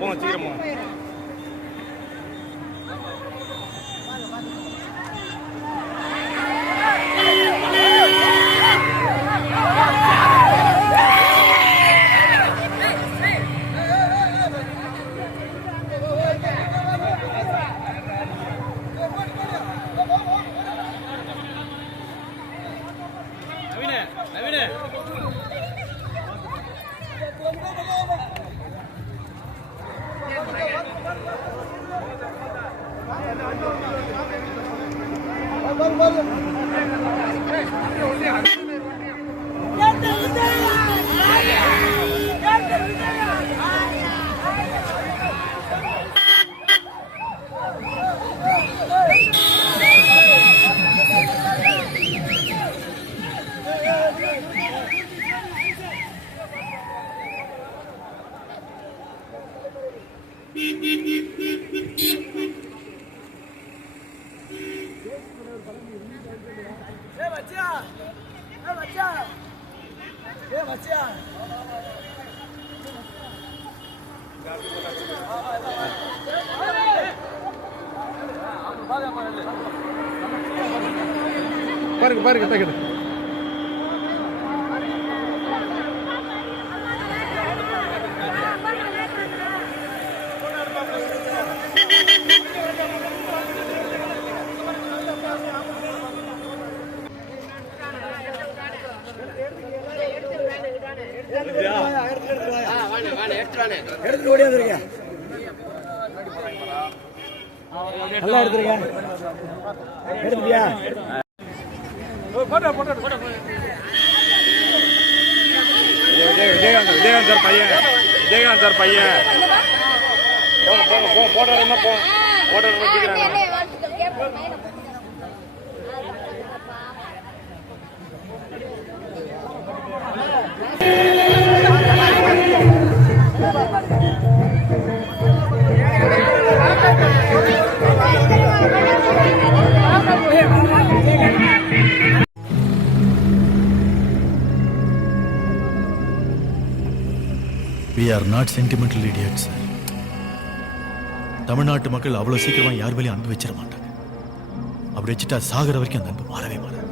போங்க சீக்கிரம் போங்க. பாருங்க பாருங்க பேக்கெட் எடுத்து ஓடி வந்துருங்க. நல்லா எடுத்துருங்க. எடுத்துட்டியா? விஜயகாந்த் சார் பையன், விஜயகாந்த் சார் பையன். போங்க போங்க போங்க, போட்டோ போ, போட்டோ வச்சுக்கிறாங்க. We are not sentimental idiots. தமிழ்நாட்டு மக்கள் அவ்வளவு சீக்கிரமா யார் மேலேயும் அன்பு வச்சிட மாட்டாங்க. அப்படி வச்சுட்டா சாகர வரைக்கும் அந்த அன்பு மாறவே மாறாது.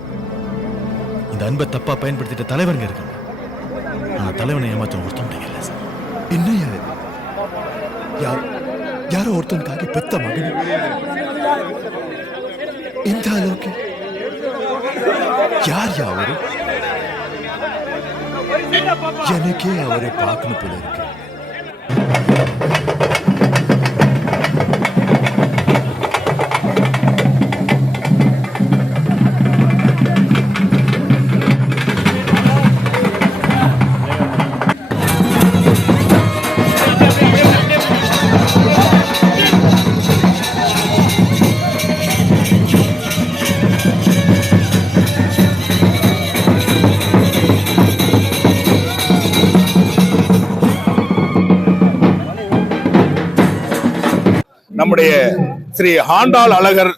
இந்த அன்பை தப்பா பயன்படுத்திட்ட தலைவருங்க இருக்காங்க. ஆனா தலைவனை ஏமாற்ற ஒருத்தவங்க இல்லை சார். என்ன யாரோ ஒருத்தனுக்காக பெத்த மகன் இந்த அளவுக்கு யார் அவரு? எனக்கே அவரை பார்க்கணும் போல இருக்கு. நம்முடைய ஸ்ரீ ஆண்டாள் அழகர்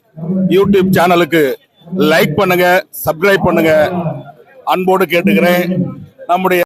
யூடியூப் சேனலுக்கு லைக் பண்ணுங்க, சப்ஸ்கிரைப் பண்ணுங்க, அன்போடு கேட்டுக்கிறேன். நம்முடைய